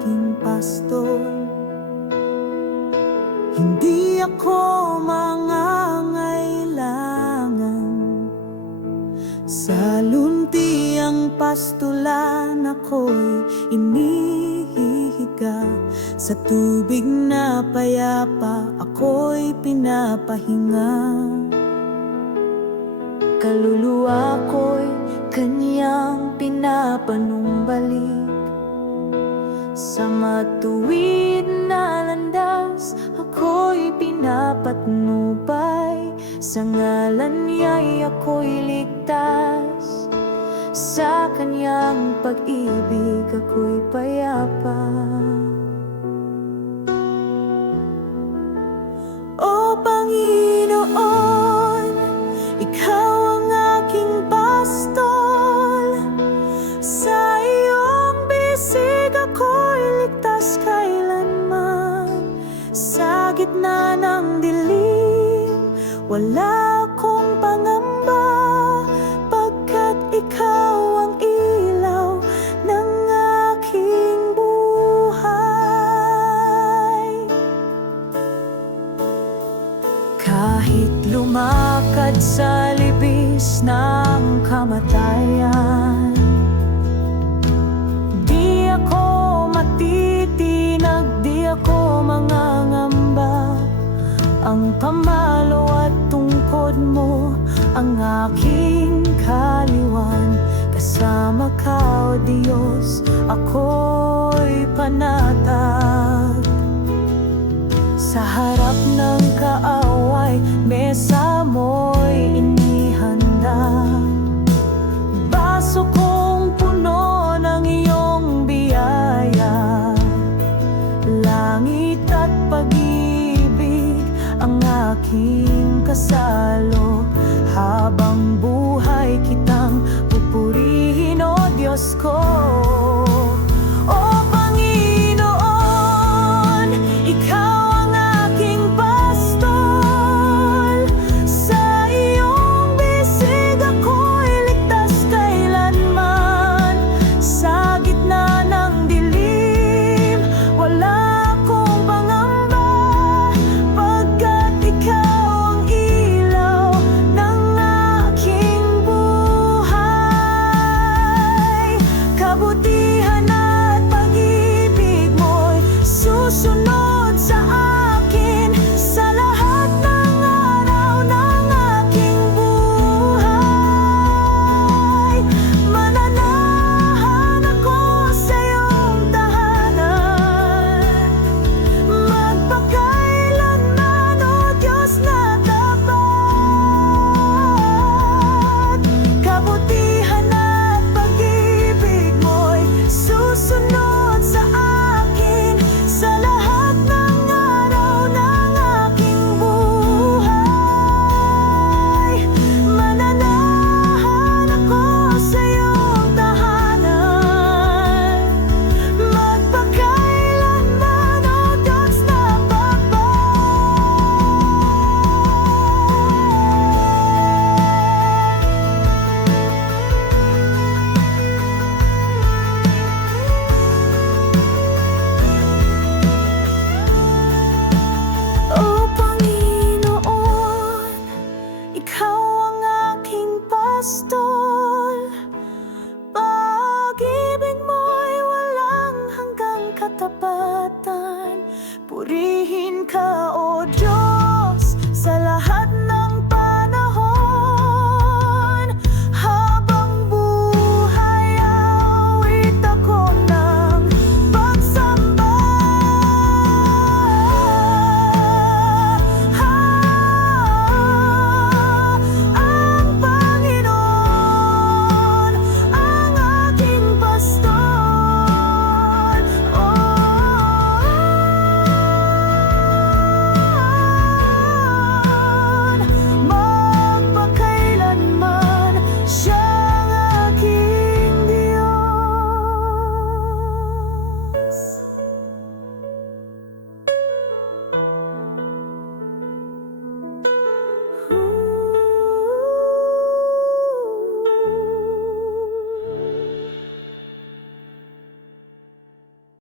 aking pastol. Hindi ako mangangailangan sa luntiang pastulan. Ako'y inihihiga sa tubig na payapa, ako'y pinapahinga. Kaluluwa ko'y kanyang pinapanumbalik sa matuwid na landas, ako'y pinapatnubay. Sa ngalan niya'y ako'y ligtas, sa kanyang pag-ibig ako'y payapa. O Panginoon, Ikaw ang aking pastol. Sa iyong bisig ako'y ligtas kailanman. Sa gitna ng dilim, wala akong pangamba, pagkat Ikaw ang ilaw ng aking buhay. Kahit lumakad sa libis ng kamatayan, di ako matitinag, di ako mangangamba. Ang pamalo at tungkod mo ang aking kaliwan. Kasama ka, O Diyos, ako'y panatag. Sa harap ng kaaway, mesa mo'y inihanda. Baso kong puno ng iyong biyaya. Langit at pag-ibig ang aking kasalo. Habang buhay kitang pupurihin, O Diyos ko. Kabutihan at pag-ibig mo'y susunod sa akin sa lahat ng araw ng aking buhay. Mananahan ako sa iyong tahanan, magpakailanman, O Diyos na tapat. Kabutihan at pag-ibig susunod sa akin sa lahat ng araw ng aking buhay. Mananahan ako sa iyong tahanan, magpakailanman, O Diyos na pastol. Pag-ibig mo'y walang hanggang katapatan. Purihin ka, O Diyos.